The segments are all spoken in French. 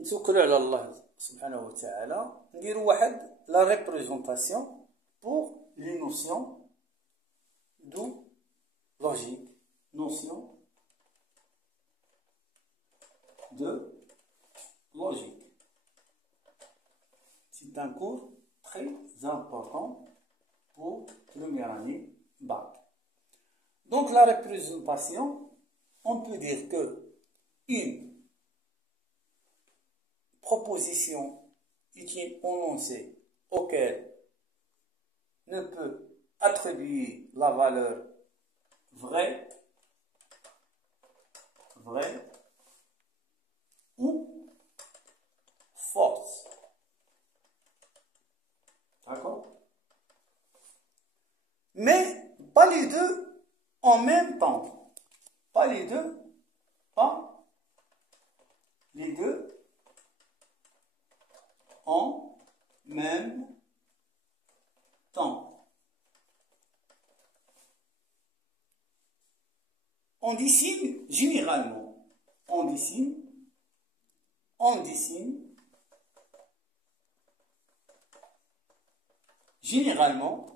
نتوكلوا على الله سبحانه وتعالى نديروا واحد لا ريبريزونطاسيون pour les notions de logique, notion de logique. C'est un cours très important pour première année bac. Donc la représentation, on peut dire que une proposition est une énoncé auquel ne peut attribuer la valeur vraie, ou fausse. D'accord? Mais pas les deux en même temps. Pas les deux en même temps. On dessine généralement. On dessine généralement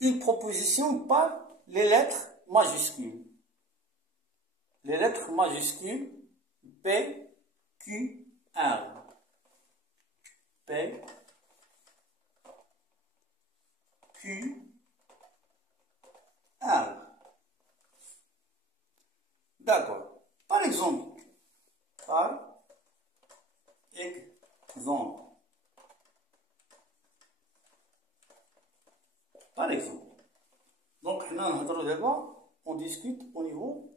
une proposition par les lettres majuscules. Les lettres majuscules P, Q, R. P, Q, R. D'accord. Par exemple. Donc, on discute au niveau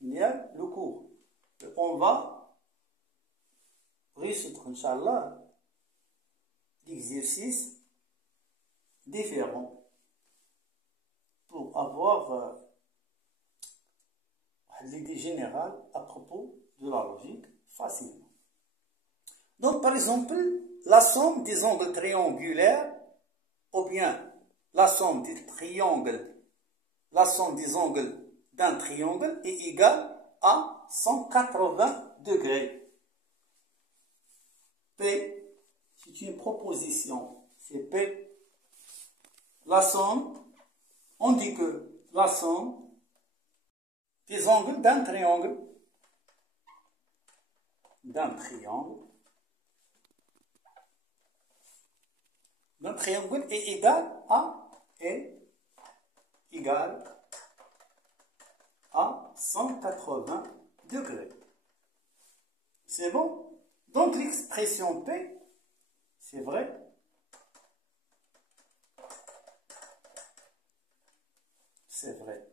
le cours. On va résoudre, Inch'Allah, l'exercice différent pour avoir l'idée générale à propos de la logique facilement. Donc, par exemple, la somme des angles triangulaires ou bien la somme des angles d'un triangle est égale à 180 degrés. P, c'est une proposition, c'est P. La somme, on dit que la somme des angles d'un triangle est égale à 180 degrés. C'est bon? Donc l'expression P, c'est vrai. C'est vrai.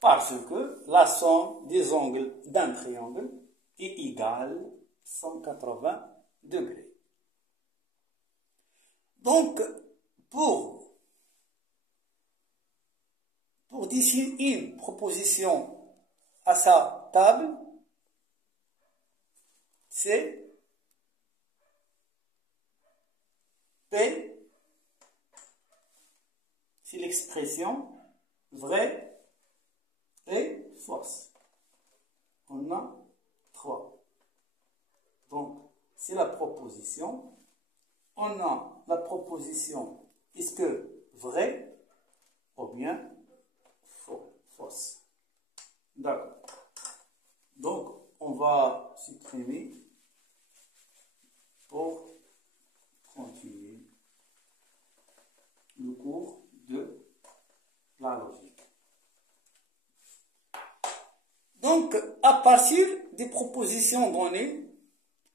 Parce que la somme des angles d'un triangle est égale à 180 degrés. Donc, pour dessiner une proposition à sa table, c'est P, c'est l'expression vraie et fausse. On a 3. Donc, c'est la proposition. On a la proposition est-ce que vrai ou bien fausse. D'accord. Donc, on va supprimer pour continuer le cours de la logique. Donc, à partir des propositions données,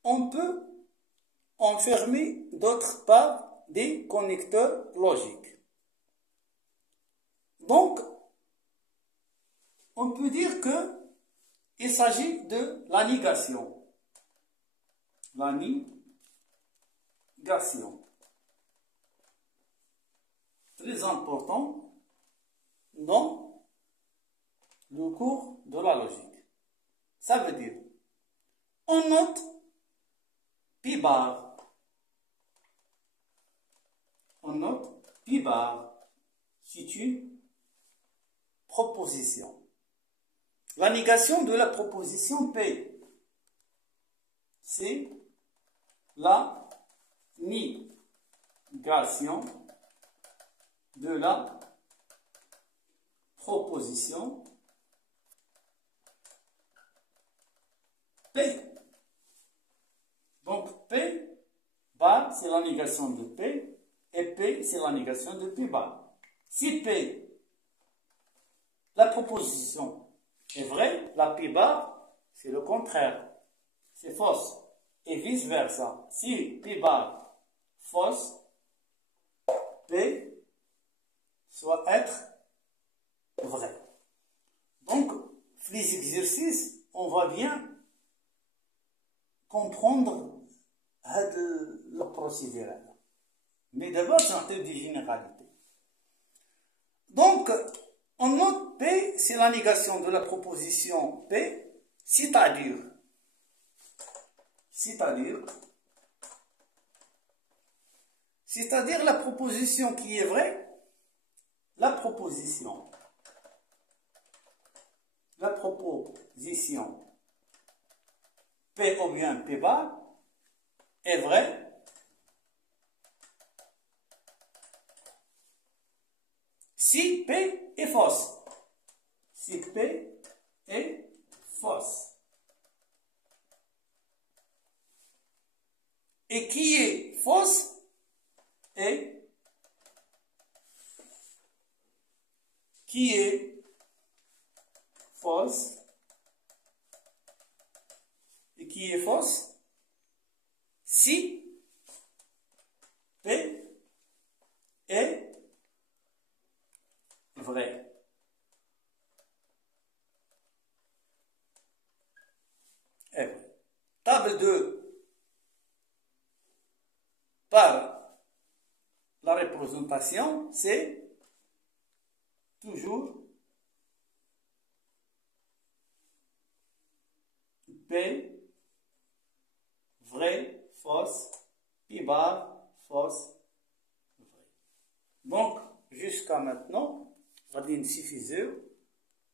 on peut enfermer d'autre part des connecteurs logiques. Donc, on peut dire que il s'agit de la négation. La négation. Très important dans le cours de la logique. Ça veut dire, on note P bar. On note P P bar, c'est une proposition. La négation de la proposition P, c'est la négation de la proposition P. Donc P bar, c'est la négation de P, et P, c'est la négation de P bar. Si P, la proposition est vraie, la P bar, c'est le contraire, c'est fausse. Et vice versa. Si P bar fausse, P soit être vrai. Donc, les exercices, on va bien comprendre le procédé. Mais d'abord, c'est un peu de généralité. Donc, on note P, c'est la négation de la proposition P, c'est-à-dire la proposition qui est vraie, la proposition P ou bien P bar est vraie si P est fausse. Si P est fausse. Et qui est fausse et qui est fausse et qui est fausse si P est vrai. Table 2 par la représentation, c'est toujours P, vrai, fausse, P bar, fausse, vrai. Donc, jusqu'à maintenant,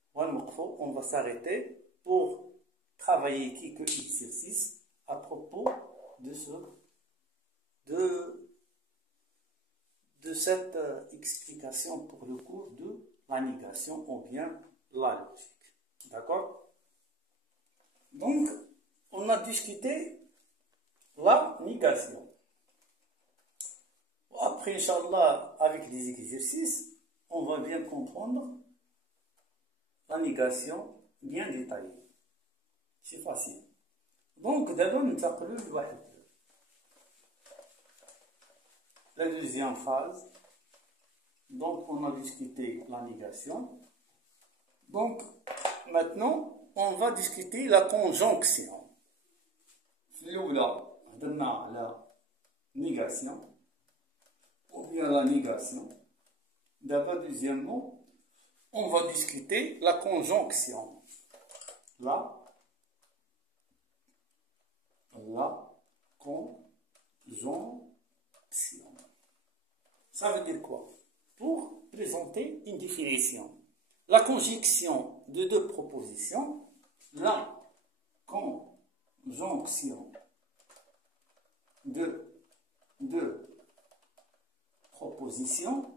on va s'arrêter pour travailler quelques exercices à propos de cette explication pour le cours de la négation ou bien la logique. D'accord? Donc, on a discuté la négation. Après, Inch'Allah, avec les exercices, on va bien comprendre la négation bien détaillée. C'est facile. Donc, d'abord, nous appelons le wahid. La deuxième phase, donc on a discuté la négation. Donc, maintenant, on va discuter la conjonction. Là, la négation, ou bien la négation. D'abord, deuxièmement, on va discuter la conjonction. La conjonction. Ça veut dire quoi? Pour présenter une définition. La conjonction de deux propositions, la conjonction de deux propositions,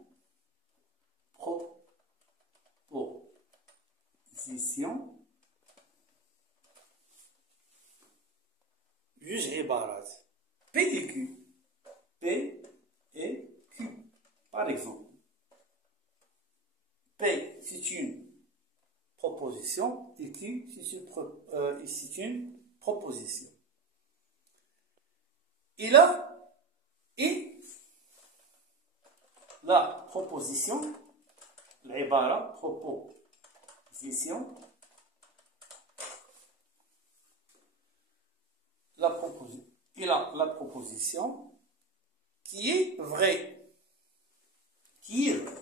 juge عبارات P et Q. P et Q. Par exemple, P, c'est une proposition et Q, c'est une proposition. Et là, la proposition, l'ibara, proposition, la proposition qui est vraie. Qui est vrai.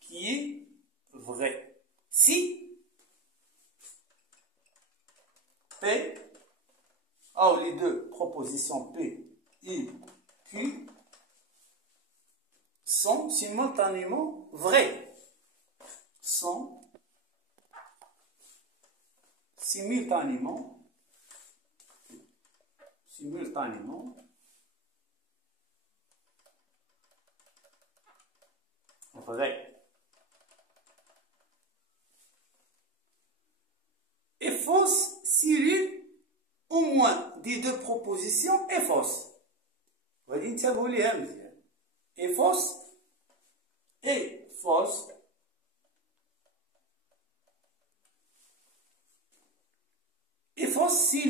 Qui est vrai. Si P, les deux propositions P U, Q sont simultanément vrais. Sont simultanément vrai. Et fausse si l'une au moins des deux propositions est fausse. غادي نتابعوا ليها مزيان. Et fausse si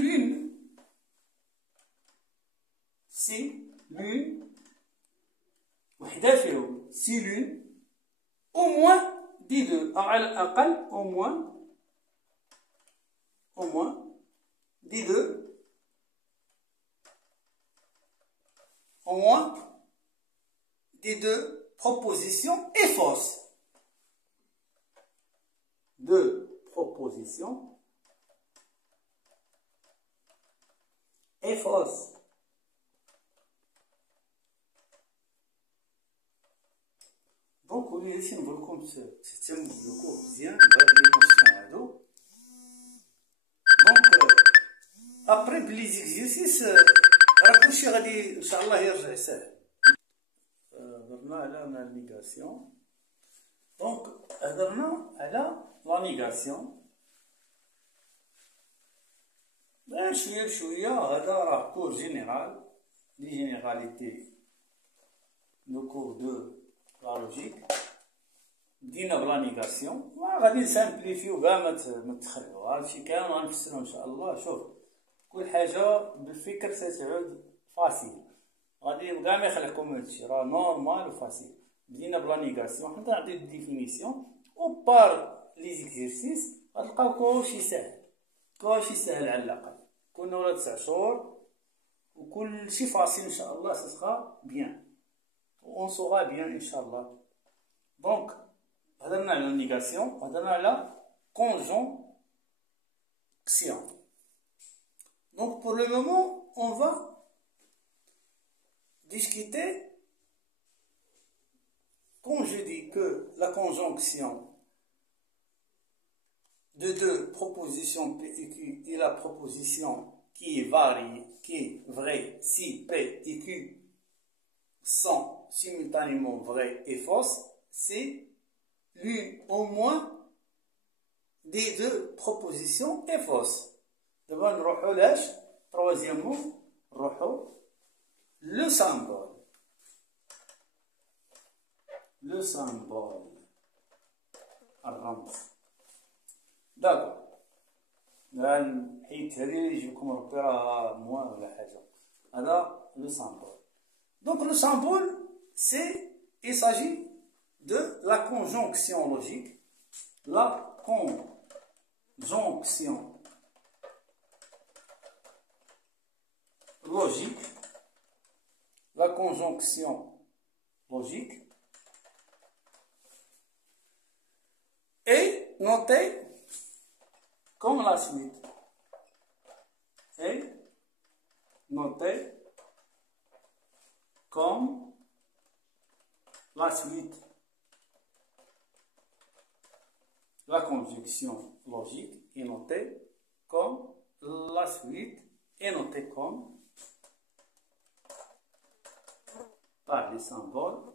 l'une وحدة فيهم si l'une au moins des deux أو على الأقل au moins des deux propositions est fausse. Deux propositions est fausse. Donc, on va essayer de voir comme ce système de cours vient de l'émotion. Donc, après les exercices, راكم شي غادي ان شاء الله يرجع ساهل. هضرنا على la négation. Donc, هضرنا على la négation. شويه بشويه هذا راه كور جينيرال لي جينيراليتي لو كور دو لا لوجيك. بدينا بلا نيغاسيون غادي نسامبليفيو كاع ما تخربوا هادشي كامل غنفسرو ان شاء الله. شوف كل حاجه بالفكر ستعود فاسيل، غادي كاع ما يخليكم هادشي راه نورمال وفاسيل. بدينا بلا نيغاسيون حنا غنعطيو ديفينيسيون و بار لي زيكزيرسيس غتلقاو كلشي ساهل على الاقل. كنا ولا 9 شهور وكلشي فاسيل ان شاء الله. سيسخا بيان on saura bien inchallah. Donc هضرنا على النيغاسيون، هضرنا على conjonction. Donc pour le moment on va discuter, quand je dis que la conjonction de deux propositions P et Q est la proposition qui est vraie si P et Q sont simultanément vraies et fausses, c'est l'une au moins des deux propositions est fausse. D'abord, نروحو لاش troisièmement نروحو le symbole. الرمز. داكور حيت هذه اللي يجيكم ربي راه موان ولا حاجه. هذا le symbole. Donc le symbole, il s'agit de la conjonction logique. La conjonction logique est notée comme la suite. La conjonction logique est notée comme la suite, est notée comme par les symboles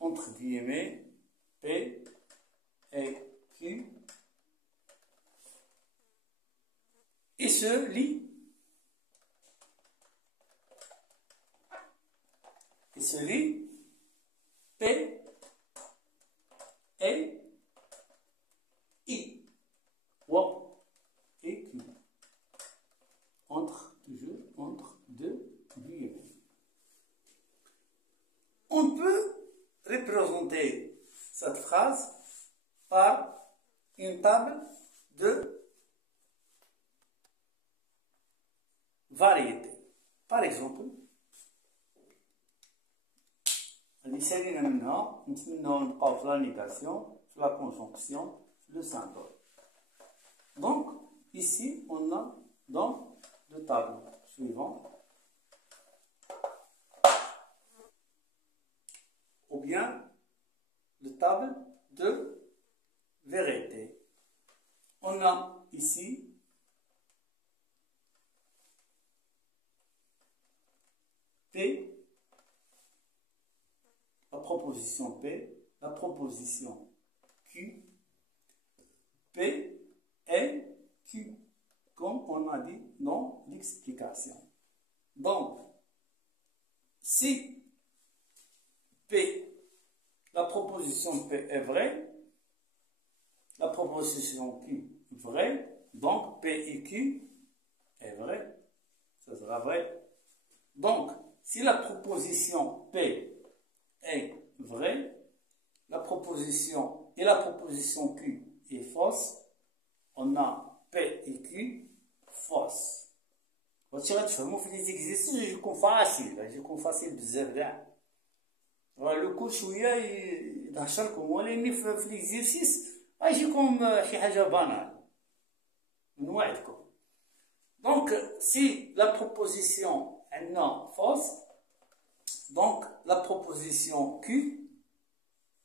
entre guillemets P et Q et se lit P et I ou et Q toujours entre deux guillemets. On peut représenter cette phrase par une table de variétés. Par exemple, نسالينا منها نتمناو نبقاو في لا نيغاسيون، في la conjonction, le symbole. Donc ici on a dans le tableau suivant on a ici P, la proposition P, la proposition Q, P et Q, comme on a dit dans l'explication. Donc, si P, la proposition P est vraie, la proposition Q est vraie, donc P et Q est vrai, ça sera vrai. Donc, si la proposition P est vraie, la proposition Q est fausse, on a P et Q fausses. واش غتفهموا في لي زيكزيرسيس يجيكم فاسيل بزاف كاع راه لو كل شويه يدهشركم ولكن في ليكزيرسيس غيجيكم شي حاجه بانال نوعدكم. Donc si la proposition عندنا fausse, donc la proposition Q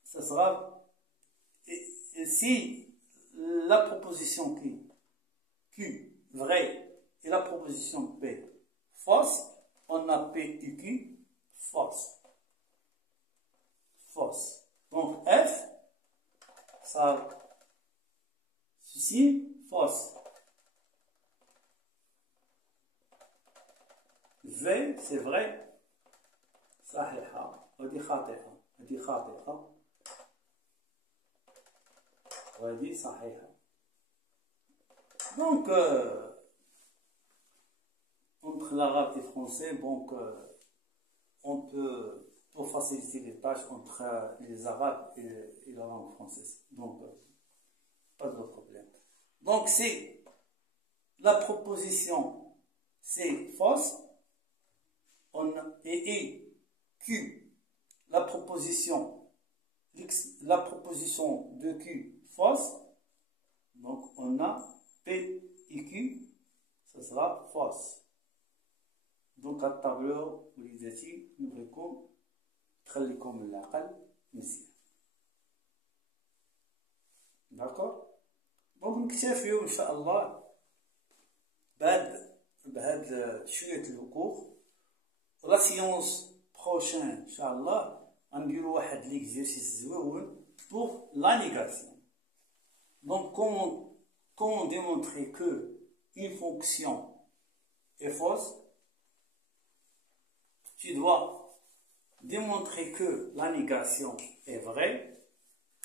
ça sera, et si la proposition Q vraie et la proposition P fausse, on a P et Q fausse. Fausse. Donc F, ça, ceci, fausse. V, c'est vrai. صحيحة. هذه خاطئة. هذه خاطئة. وهذه صحيحة. Donc, entre l'arabe et le français, donc, on peut, pour faciliter les tâches entre les arabes et la langue française. Donc, pas de problème. Donc, si la proposition c'est fausse, et Q, la proposition de Q fausse, donc on a P et Q, ça sera fausse. Donc à الطابلو وليداتي نبغيكم تخليكم العقل مزيان. داكور. دونك نكتفيو ان شاء الله بهاد شويه لو كور. لا سيونس بروشين ان شاء الله غنديرو واحد ليكزيرسيس زويون pour la négation. Donc comment démontrer que une fonction est fausse? Tu dois démontrer que la négation est vraie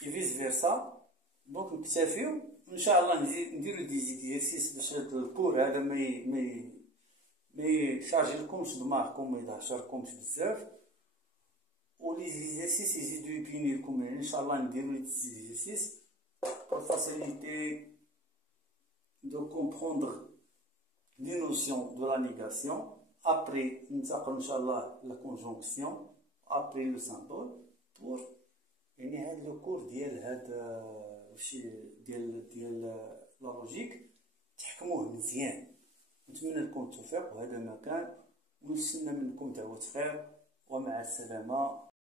et vice versa. Donc نكتفيو ان شاء الله نديرو دي زيكزيرسيس باش الكور هذا ما يشارجيلكمش دماغكم ما يدهشركمش بزاف، و لي زيكزيرسيس يزيدو يبينيلكم. يعني ان شاء الله نديرو لي زيكزيرسيس pour faciliter de comprendre les notions de la négation. Après ننتقل ان شاء الله la conjonction, après le symbole, pour يعني هاد لو كور ديال هاد واش ديال لا لوجيك تحكموه مزيان. نتمنى لكم التوفيق وهذا ما كان، ونستنى منكم دعوة خير، ومع السلامة.